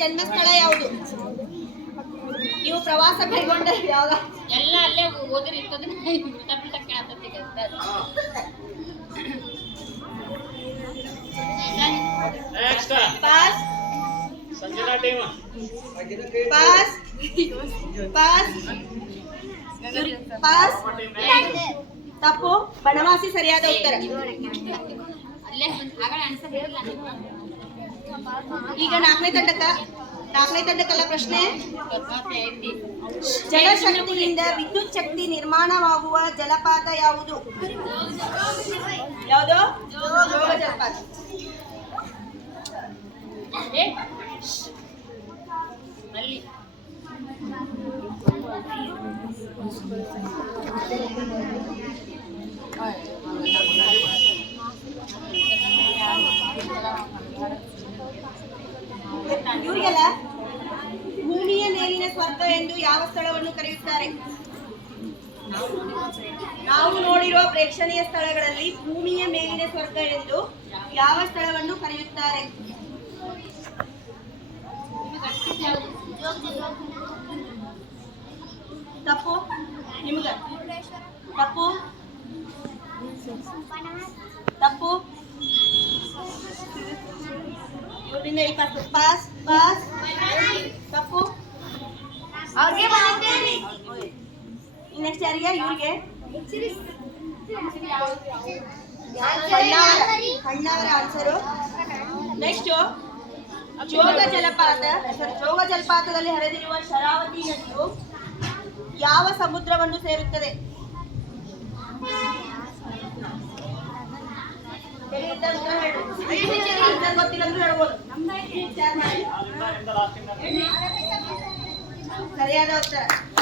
ಜನ್ಮಸ್ಥಳ ಯಾವುದು? ನೀವು ಪ್ರವಾಸ ಕೈಗೊಂಡ ಯಾವಾಗ? ಎಲ್ಲ ಅಲ್ಲೇ ಓದಿರ್ತದ pass Sanjana team pass pass pass ತಪ್ಪು. ಬನವಾಸಿ ಸರಿಯಾದ ಉತ್ತರ. ಅಲ್ಲೇ ಆಗಲೇ ಆನ್ಸರ್ ಹೇಳಿಲ್ಲ. ಈಗ ನಾಲ್ಕನೇ ತಂಡಕ್ಕಲ್ಲ ಪ್ರಶ್ನೆ. ಜಲಶಕ್ತಿಯಿಂದ ವಿದ್ಯುತ್ ಶಕ್ತಿ ನಿರ್ಮಾಣವಾಗುವ ಜಲಪಾತ ಯಾವುದು? ಯಾವುದು? ಜೋಗ ಜಲಪಾತ. ಅಲ್ಲಿ ಇವರಿಗೆಲ್ಲ ಭೂಮಿಯ ಮೇಲಿನ ಸ್ವರ್ಗ ಎಂದು ಯಾವ ಸ್ಥಳವನ್ನು ಕರೆಯುತ್ತಾರೆ? ನಾವು ನೋಡಿರುವ ಪ್ರೇಕ್ಷಣೀಯ ಸ್ಥಳಗಳಲ್ಲಿ ಭೂಮಿಯ ಮೇಲಿನ ಸ್ವರ್ಗ ಎಂದು ಯಾವ ಸ್ಥಳವನ್ನು ಕರೆಯುತ್ತಾರೆ? ತಪ್ಪು. ನಿಮ್ಗ ತಪ್ಪು ತಪ್ಪು. ಇವರಿಂದ ಈ ಪಾಸ್ ಪಾಸ್ ತಪ್ಪು. ಅವ್ರಿಗೆ ನೆಕ್ಸ್ಟ್ ಯಾರಿಗೆ? ಇವ್ರಿಗೆ ಅಣ್ಣವರ ಆನ್ಸರು. ನೆಕ್ಸ್ಟ್ ಜೋಗ ಜಲಪಾತದಲ್ಲಿ ಹರಿದಿರುವ ಶರಾವತಿ ನದಿಯು ಯಾವ ಸಮುದ್ರವನ್ನು ಸೇರುತ್ತದೆ? ಗೊತ್ತಿಲ್ಲ ಅಂದ್ರೆ ಹೇಳ್ಬೋದು. ಸರಿಯಾದ ಉತ್ತರ.